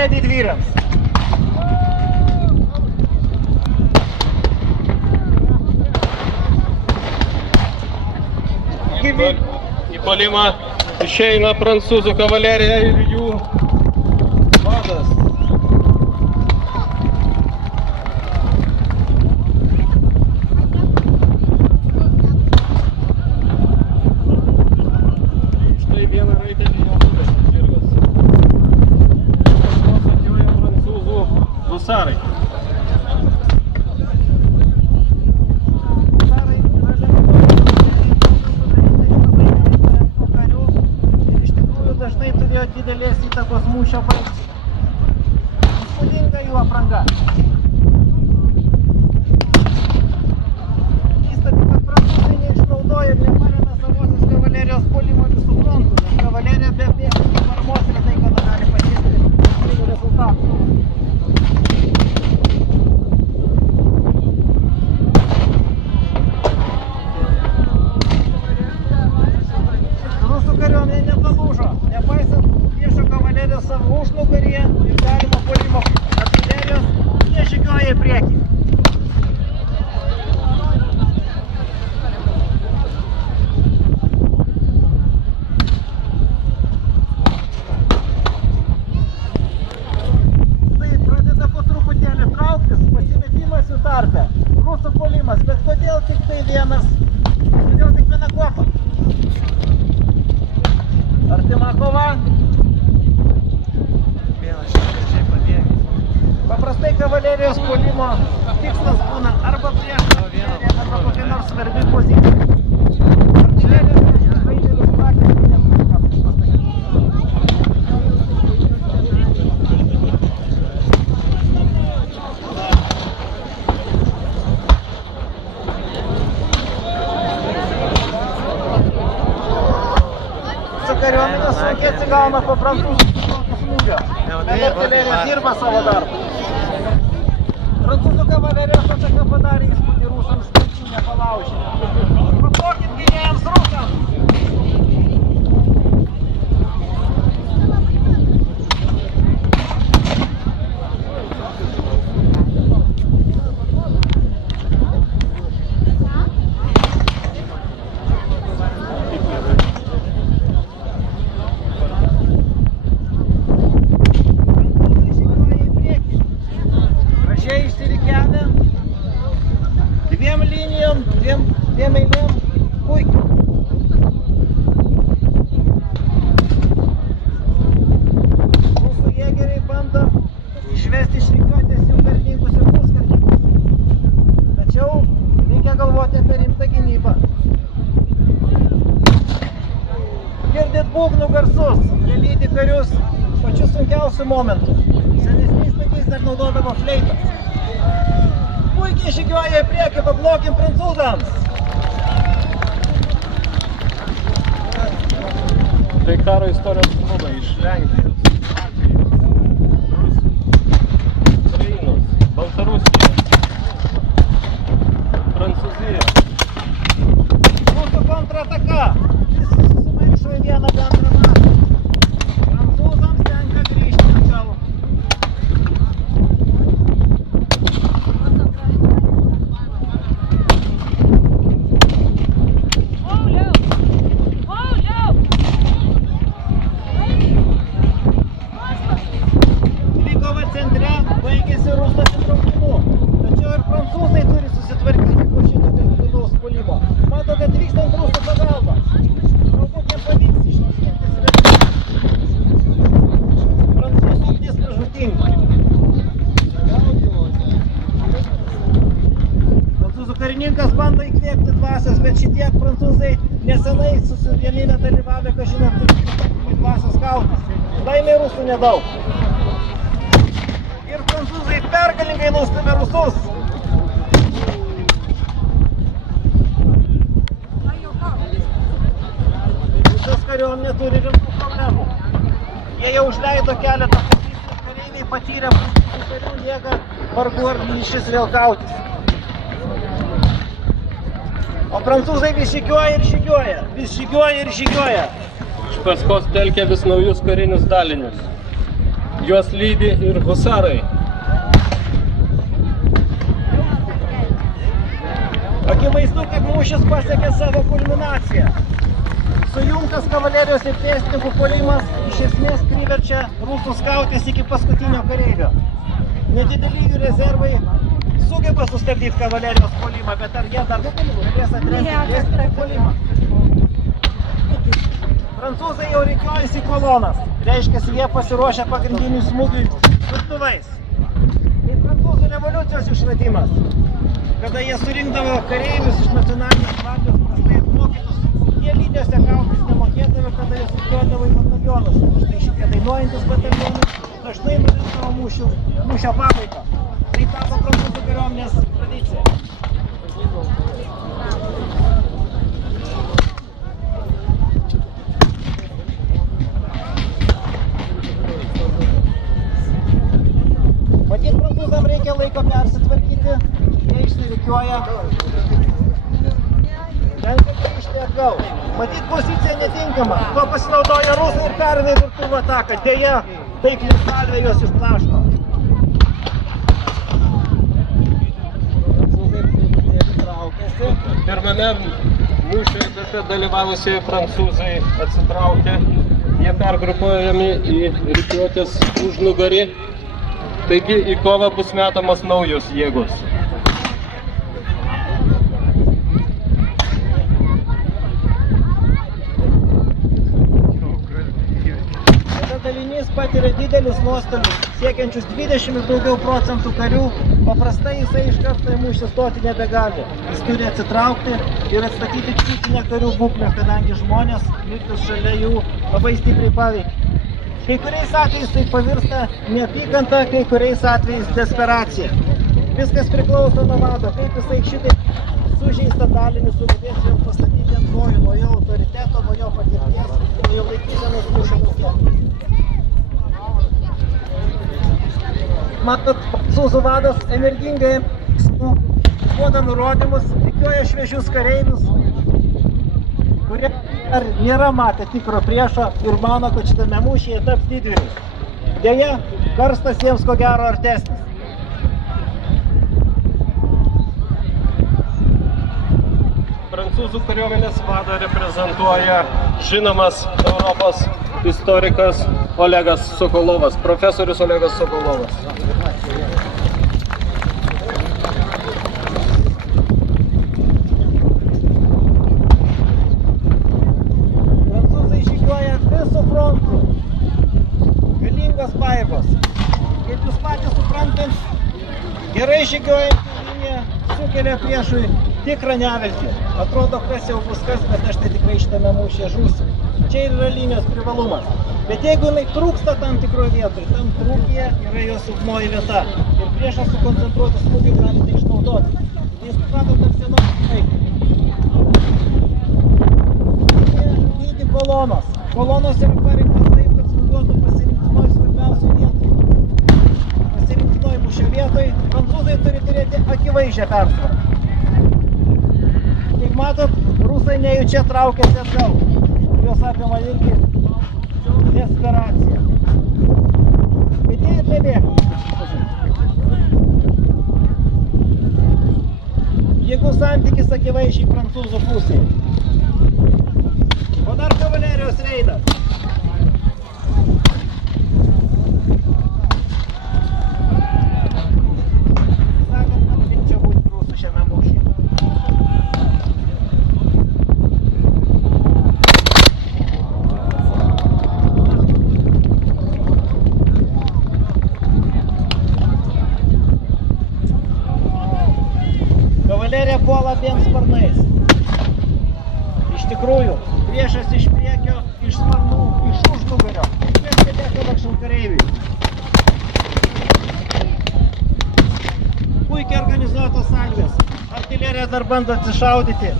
Pradėti dvyrams. Į puolimą išeina prancūzų kavalerija ir jų vadas. Štai vieną raitelį jau būdas žirgas. Pas atjoja prancūzų husarai. Dažnai turėjo didelės įtakos mūšio baigti. Įspūdinga jų apranga. Keista, kad prancūzai neišnaudoja ir neparėmė savosios kavalerijos puolimo visų frontų, nes kavalerija be priešininkų paramos retai kada gali pasiekti rezultatų. Rusų kariuomenė nepalūžo, nepaisant priešo kavalerijos savo užnugaryje ir galimo puolimo artilerijos, jie žygiuoja į priekį. Tai pradeda po truputėlį trauktis, pasimetimas jų tarpe. Rusų puolimas, bet kodėl tik tai vienas? Kodėl tik viena kuopa? Artima kova. Vienas šiek pabėgęs. Paprastai kavalerijos puolimo tikslas būna arba prieš artileriją, arba kokia nors svarbi pozicija. Artilerijos prieš raitelius praktiškai nebūtų ką pasakyti. Kariuomenė sunkiai atsigauna po prancūzų smūgio, bet artilerija dirba savo darbą. Prancūzų kavalerijos ataka padarė įspūdį rusams, pečių nepalaužė. Paplokit gynėjams rusams! Išsirikiavę dviem linijom, dviem eilėm, puikiai. Mūsų jėgeriai bando išvesti iš rikiuotės jų karininkus ir puskarininkus. Tačiau reikia galvoti apie rimtą gynybą. Girdit būgnų garsus, jie lydi karius pačiu sunkiausiu momentu. Senesniais laikais dar naudodavo fleitas. Puikiai žygiuoja į priekį, pablokim prancūzams. Tai karo istorijos klubai iš Lenkijos, Ukrainos, Baltarusijos, Prancūzijos. Mūsų kontrataka. Visi susimaišo į vieną bendrą masę. Prancūzams tenka grįžti atgal. Baigėsi rusų atsitraukimu, tačiau ir prancūzai turi susitvarkyti po šito vidaus puolimo. Matote, atvykstant rusų pagalba. Galbūt nepavyks išskirti svečių. Prancūzų ugnis pražūtinga. Prancūzų karininkas bando įkvėpti dvasios, bet šitiek prancūzai nesenai susivienime dalyvavę, kažin ar turi dvasios kautis. Laimei rusų nedaug. Ir prancūzai pergalingai nustumė rusus. Rusijos kariuomenė turi rimtų problemų. Jie jau užleido keletą pozicijų, kareiviai patyrė prancūzų karių jėgą, vargu ar ryšis vėl kautis. O prancūzai vis žygiuoja ir žygiuoja, vis žygiuoja ir žygiuoja. Iš paskos telkia vis naujus karinius dalinius. Juos lydi ir husarai. Akivaizdu, kad mūšis pasiekė savo kulminaciją. Sujungtas kavalerijos ir pėstininkų puolimas iš esmės priverčia rusų skautis iki paskutinio kareivio. Nedideli jų rezervai sugeba sustabdyti kavalerijos puolimą, bet ar jie dar galės atremti pėstininkų puolimą? Prancūzai jau rikiuojasi į kolonas, reiškia, jie pasiruošę pagrindinių smūgių lėktuvais. Tai prancūzų revoliucijos išradimas, kada jie surinkdavo kareivius iš nacionalinės gvardijos prastai apmokytus, jie lydėse kautis nemokėdavo, kada jie sukiodavo į batalionus. Štai šitie dainuojantis batalionai dažnai nurinkdavo mūšio pabaigą. Tai tapo prancūzų kariuomenės tradicija. Matyt, prancūzam reikia laiko persitvarkyti, jie išsirikiuoja, tenka grįžti atgal. Matyt, pozicija netinkama, to pasinaudoja rusai ir perėmė virtuvų ataką. Deja, taiklių salvė juos išblaško. Prancūzai traukiasi. Pirmame mūšio etape dalyvavusieji prancūzai atsitraukė. Jie pergrupuojami į rikiuotės užnugarį. Taigi į kovą bus metamos naujos jėgos. Kada dalinys patiria didelius nuostolius, siekiančius 20 ir daugiau procentų karių, paprastai jisai iš karto į mūšį stoti nebegali. Jis turi atsitraukti ir atstatyti kritinę karių būklę, kadangi žmonės, likus šalia jų, labai stipriai paveikia. Kai kuriais atvejais tai pavirsta neapykanta, kai kuriais atvejais desperacija. Viskas priklauso nuo vado, kaip jisai šitaip sužeistą dalinį sugebės jau pastatyti ant kojų, nuo jo autoriteto, nuo jo patirties, nuo jo laikysenos mūšio lauke. Matot, prancūzų vadas energingai duoda nurodymus, rikiuoja šviežius kareivius, kurie dar nėra matę tikro priešo ir mano, kad šitame mūšyje taps didvyriais. Deja, karstas jiems ko gero artesnis. Prancūzų kariuomenės vadą reprezentuoja žinomas Europos istorikas Olegas Sokolovas, profesorius Olegas Sokolovas. Visų frontų galingos pajėgos. Kaip jūs patys suprantant, gerai žygiuojantį liniją sukelia priešui tikrą neviltį. Atrodo, kas jau bus kas, bet aš tai tikrai šitame mūšyje žūsiu. Čia ir yra linijos privalumas. Bet jeigu jinai trūksta tam tikroje vietoje, tam trūkyje yra jos silpnoji vieta. Ir priešas sukoncentruoti smūgį gali tai išnaudoti. Jis suprato tam senos laiką. Lydi kolonos. Kolonos yra parinktos taip, kad smūgiuotų pasirinktinoj svarbiausių vietų. Pasirinktinoj mūšio vietoj prancūzai turi turėti akivaizdžią persvarą. Kaip matot, rusai nejučia traukiasi atgal. Juos apima irgi desperacija. Bet jie ir nebėga. Jėgų santykis akivaizdžiai prancūzų pusėje. O dar kavalerijos reidas. Sakant, kad kaip čia būti rusų šiame mūšyje. Kavalerija puola abiem sparnais. Iš tikrųjų, priešas iš priekio, iš sparnų, iš užnugario. Prieš kadėka lakščių kareiviui. Puikiai organizuotos salvės. Artilerija dar bando atsišaudyti.